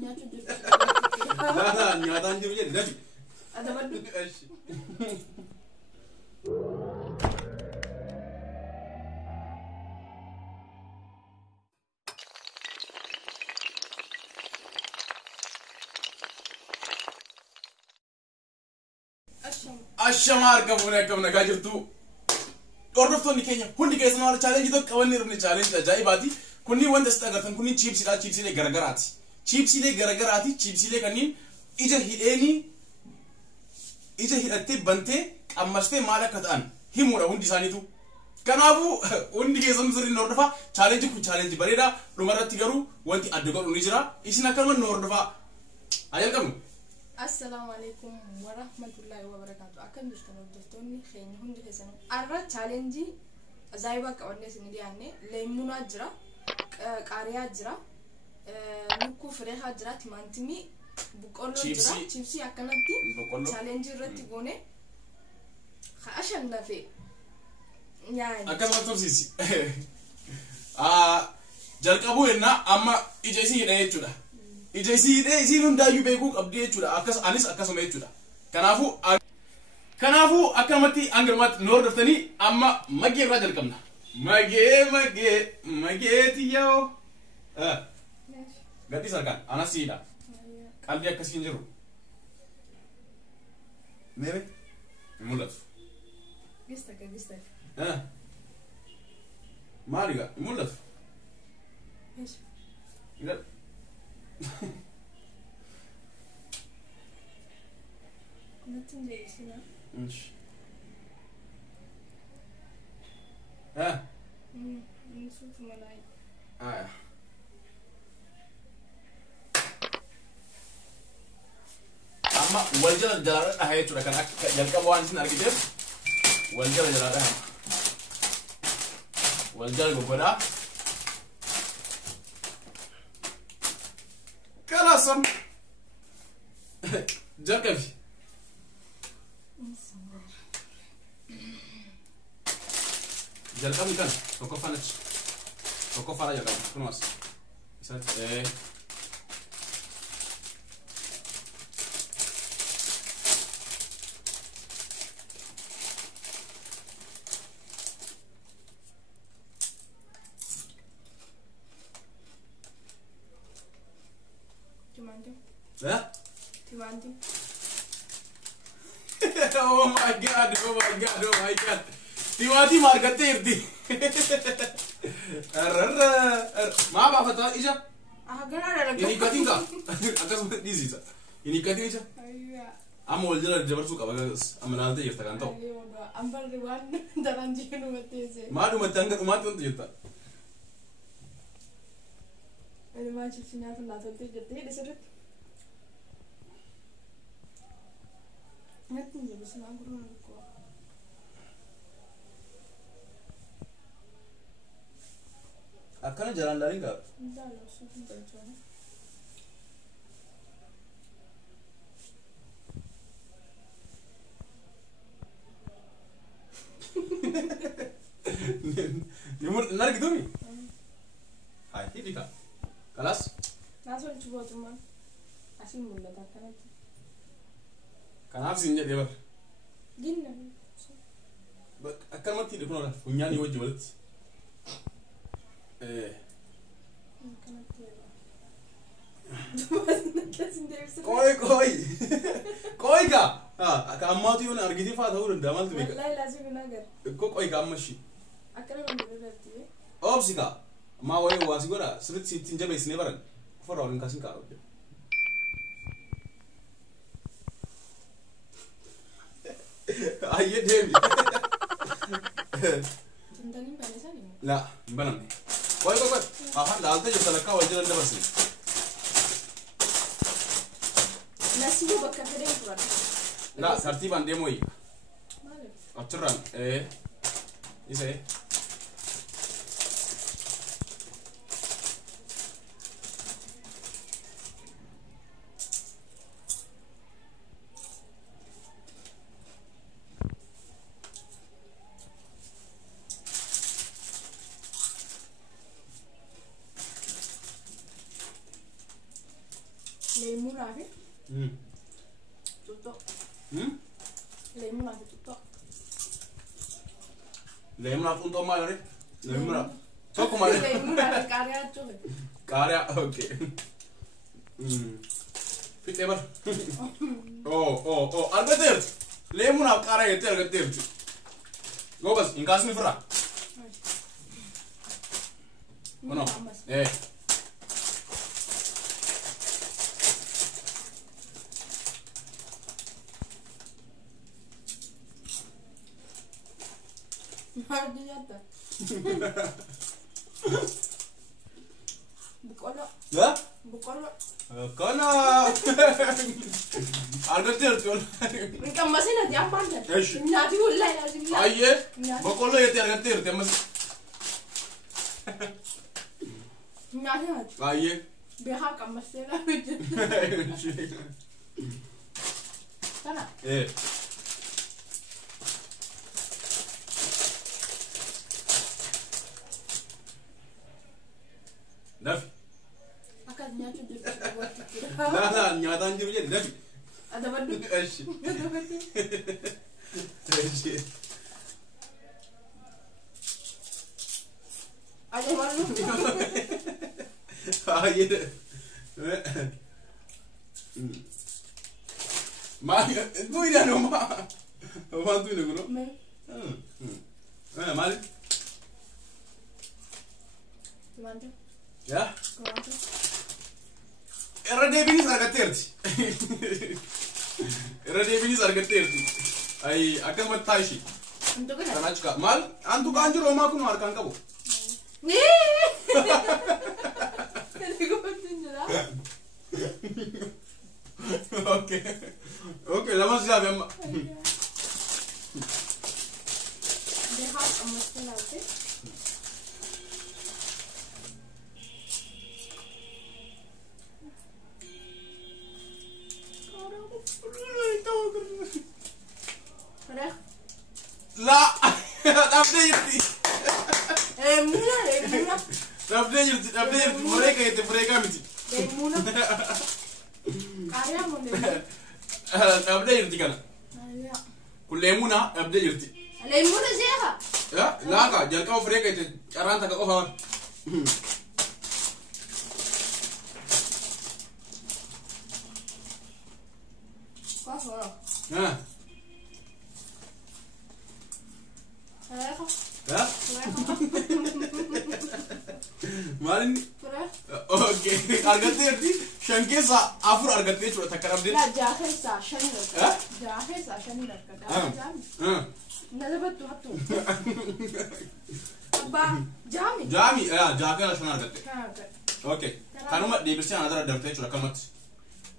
nyaachu jirtu. Nyaataan jiru jedhe dati. Adabaddu. Ashamaar qabuun akkam nagaa jirtu. Hordoftoonni keenya hundi keessumaa wal challenge tokko qabanne rubne challenge ajaa'ibaati. Kunni wanta sitti agartan kunni chipsidha, chipsilee garagaraati. Chipsilee garagaraati, chipsilee kanneen ija hidhattee bantee qammastee maal akka ta'an himuudha hundi isaaniitu. Kanaafuu hundi keessan sirriin hordofaa. Challenge kun challenge bareeda. Dhumarratti garuu wanti adda godhu ni jira. Isin akkuma nu hordofaa. Ajalqabnu. Assalamu alaikum wa rahmatullahi wa barakatuh. Akan jirtan hordoftoonni keenya hundi keessan arra challenge ajaa'ibaa qabannee isin dhiyaanne leemunaa jira, qaariyaa jira, lukkuu fireehaa jira, timaatimii, boqqolloo jira, chipsii akkanatti challenge irratti goone ashan lafee nyaanni akkasuma tursiisi. Jalqabuu yennaa amma ija isii hidha jechuudha. Ija isiin hundaayyuu beekuu qabdi jechuudha. Anis akkasuma jechuudha. Kanaafuu akkamatti hangalumaatti nu hordoftanii amma magee irraa jalqabna. Magee yoo. Gaddi sarkaan anas siidha. Qalbii akkasiin jiru. Meebe? Hin mul'atu. Gistaka. Maaliga? Hin mul'atu. Nothing there is, you know. Amma wal jala jalaadha dhahaa jechuudha. Kan akka jalqaba waan isin argiteef wal jala jalaadha dhahaa. Wal jala goggodhaa. Kalasam. Jalqabi. Jalqabni kan tokkoffaan achi. Tokkoffaadha jalqabni kunumas. Isatti Timantim. Oh my god. Timantim argattee jirti. Maa baafata ija? Hinikkatiin kaa? Akkasuma dhiisiisa. Hinikkatiin ija? Amma wal jala dabarsuu qaba amma naantee jirta kan ta'u. Ambarri waan daran jiru matteesse. Maadhumatti hanga dhumaatti wanti jirta. Ilmaan chipsi nyaata laatoltee jirti hidha sirriitti. Natti hin jiru sinaan gurra rakkoo. Akkana jalaan laaliin qaba. Jaalawsu hin galchoone. Nargitumi? Hai, hidhi kaa. Kalas? Naasolchi bootummaan asiin mul'ata akkanatti. Kanaaf siin jedhee bar. Ginna. Akkanumatti hidhi kunuudha. Funyaanii wajji walitti. Koi kaa. Akka ammaatu yoo argitee fa'aa ta'uu danda'a maaltu beeka? Wallahi laazim hin agar. Koi kaa amma ishii. Akkana bandira irratti. Oobsi kaa. Maa wayii waasi godha sirriitti ittiin jabeessinee baran. Ufarraa waliin kaasin kaa. Ayyee deemi. Tintaniin baay'isan immoo. La, hin banamne. Koi. Afaan laaltee jirta lakkaa wal jala dabarsine. Nasibu bakka fedhee fudhata. La, tartiibaan deemoo hiika. Maaliif? Achirraan isa Lemuna fi tutto. Lemuna fi tutto. Lemuna tutto male. Lemuna. Tocco male. Lemuna fi caria ciove. Caria, ok. Fitte bar. Oh, argaterti. Lemuna caria che argaterti. Gobas, in caso mi farà. O no? Mardiyata. Bukola. Ya? Bukola. Kana. Argaterti. Minka masina di amanda. Esh. Nati wallahi lazim. Ayye. Bakollo yeti argaterti amma. Nati haj. Ayye. Behak amasela. Kana. Nafi. Akan nyatu di buat kita. Nah, nyata anjir jadi nafi. Ada badu. Esh. Esh. Ada badu. Ayye. Ma, tu ini anu ma. Ma tu ini kuno. Mali. Gimana? Ya. Gimana? Era devi sargaterti. Era devi sargaterti. Ai, akan matashi. Untuk kan? Kana chika. Mal, antu kanjuro ma kuno arkan kabo. Nih. Tadi gue tunjuk. Okay, lama siapa yang Behak amasela se. La, update. Muna. Update. Mereka miti. Muna. Karya mau deh. Update kan? Karya. Kulemuna update. Muna siapa? Ya, laka, jangan kau mereka itu cara tak kau faham. Kau sorok. Nah, Karya kau. ya, malin. Okay, argaterti, shankesa afur argaterti cuma takar update. لا جاهزة عشان ها؟ جاهزة عشان نركض. نزل بتو هتو. أبا جامي. Jami, ya, jaga lah sana argaterti. كذا. Okay, kanuma di bersih ada darte cuma kalmat.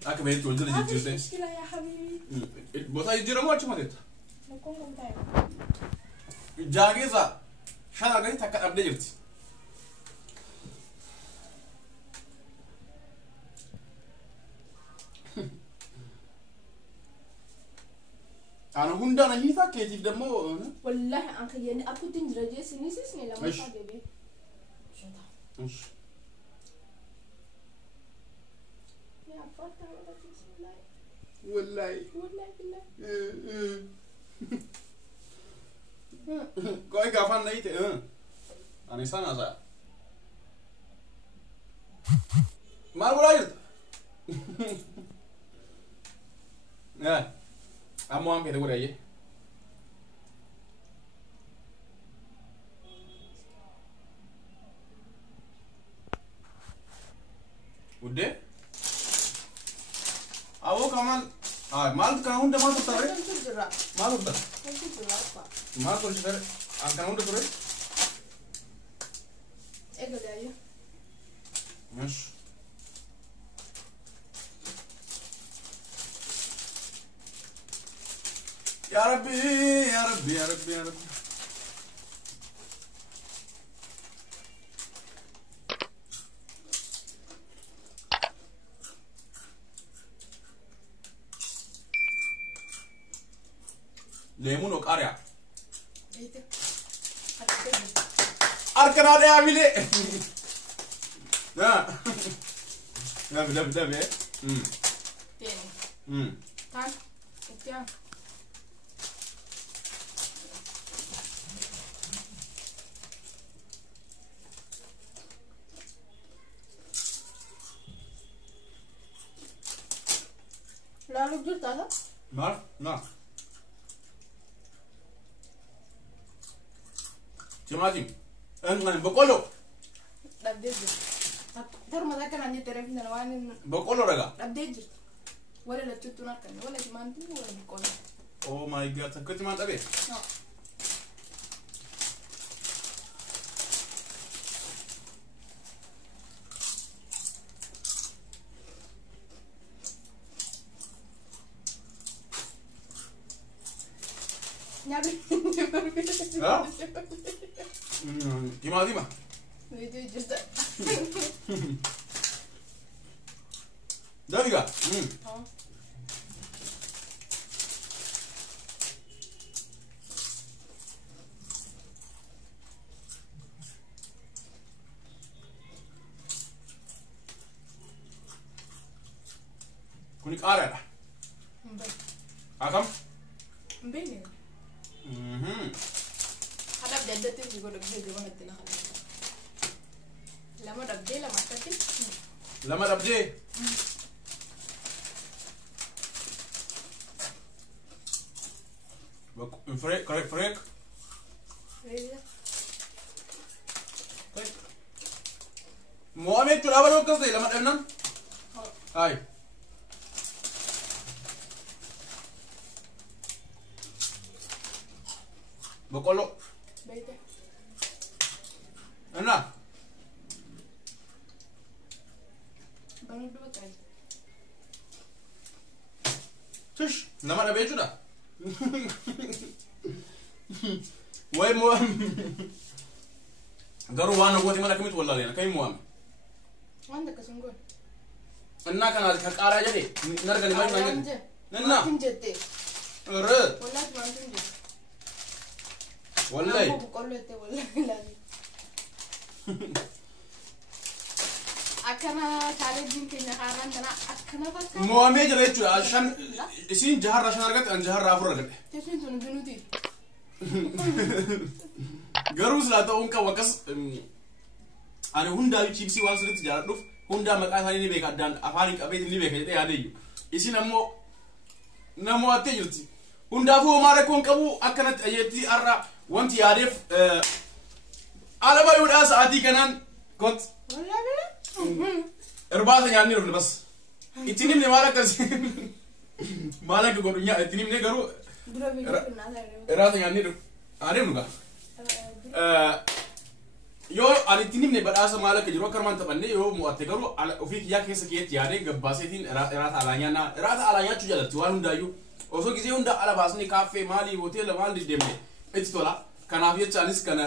Aku beri tuh jadi ما في jadi. مشكلة يا حبيبي. Bota hijau mau cuma itu. نكون ممتعين. Jageza, shana gani takar update. Anu hunda na hifa ketif demo. والله أنك يعني أكو تنجر جيس نيسيسني لما إيش؟ صار بي. شو ده؟ يا فاتح ولا بسم الله. Wallahi. والله بالله. Kau gafan na ite. Ani sana saya. Mal mulai. Ya. Kamu am kita gura ye. Udah? Awo kamal. Mal kan udah mal tuh أنا تنجر. Mal udah. تنجر أصلا. Mal tuh sih kan udah tuh. إيه ده يا؟ ماشي. يا ربي يا ربي يا ربي يا ربي. ليمون وقارع. إيه ده؟ هتكلم. أركنا ده عامله. ها. Dabe. Tieni. Tan. Itian. Lalu jirta sa? Na. Timati. Bokolo. Dabde jirta. Tarma da kana ni terefin na wani. Bokolo raga. Dabde jirta. Wala la tutuna kan wala timanti wala bokolo. Oh my god, takut mata be. No. Timati ma. Video jirta. Dabiga. Kuni qara da. Akam? Mbene. Hadap daddatin di godok je wona tila khala. Lama dabde lama tati. Lama dabde. Frek. Mohamed tu lama lo kasde lama dabnan? Hai. Bokolo. Bete. Ana. Banu dua kali. Tush, lama dabe chuda. Wai mo. Garu wana goti mana kamit wallahi na kai mo am. Wanda kasungol. Anna kana ka qara jade. Narga ni mai nan. Nanna. Tinjete. Ore. Wallahi mantunje. Wallahi. Aku bokolo te wallahi lagi. Akana challenge kenya haran dana akana fakka. Mohamed rechu ashan isin jahar rashan argat an jahar rafur argat. Tesin tunu binuti. Garus la ta unka wakas ani hunda chipsi wan sulit jara duf hunda maka hani ni be kaddan afani kabeti ni be kay te ade isin ammo namo atejirti hunda fu mare kon kabu akanat ayeti arra wanti yadef alaba yuda saati kanan kont Wallahi. erbata nyani rufle bas itinim ne mala kas mala ko dunya itinim ne garu Dura video nala. erata nyani ru ade muga yo ani tinim ne badasa mala ke jiro karman tabanne yo mu atagaru ala ofik ya kesa ke tiyade gabbasetin erata alanya chu jalati wa hunda yu oso gize hunda ala basni cafe mali hotel mali demne etitola kana fiye chalis kana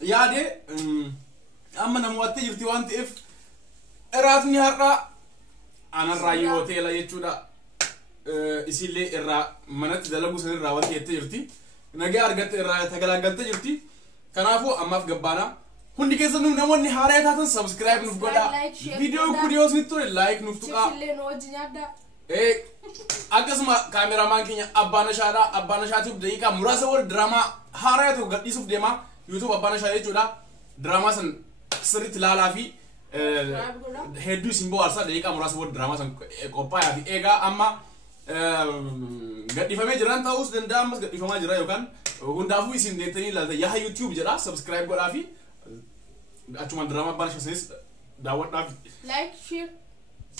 yade amma na mu atjirti wanti if eratni harra ana rayi hotel yechuda isille irra manat dalagu san irra wanti atjirti nage argat irra tagalagalta jirti kanafu amaf gabbana hundi kesa nu namonni harayatan subscribe nuf goda video kurios nitto like nuf tuka Sille no jinyada. akkasuma cameraman kenya abbana shaatuf daqiiqa muraasa wal drama harayatu gadhiisuuf deema youtube abbana shaatee jechuudha drama san sirriitti ilaalaa fi hedduu isin bohaarsaa daqiiqa muraasa wal drama san qophaayaa fi eegaa amma gadhiifamee jiran ta'uus danda'a ammas gadhiifamaa jira yookaan hundaafuu isin deettanii ilaalta yaha youtube jedha subscribe godhaa fi achuma drama abbana shaatee daawwadhaa fi Like, share,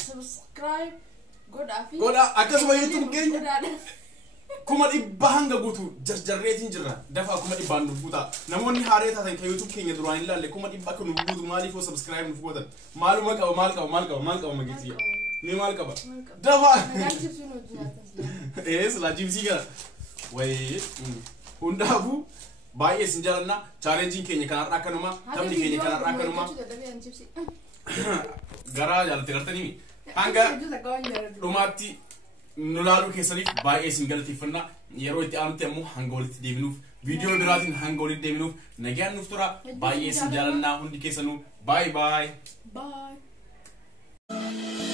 subscribe. Goda akkasuma youtube keenya kuma dhibba hanga guutu jarjarreetiin jirra dafa kuma dhibbaan nuuf guuta namoonni haaree taatan kan youtube keenya duraan ilaalle kuma dhibba akka nuuf guutu maaliif subscribe nuuf gootan maaluma qaba maal qaba mageetiya mee maal qaba dafa sila jibsii kana way hundaafu baay'ee sin jalanna challenge keenya kanarraa akkanuma taphni keenya kanarraa akkanuma garaa jaalatti gartanii hanga dhumaatti nulaaluu keessaniif baay'ee isin galateeffanna yeroo itti aanutti ammoo hanga walitti deebinuuf viidiyoo biraatiin hanga walitti deebinuuf nagaan nuuf tura baay'ee isin jaalannaa hundi keessanuu bye. Bye.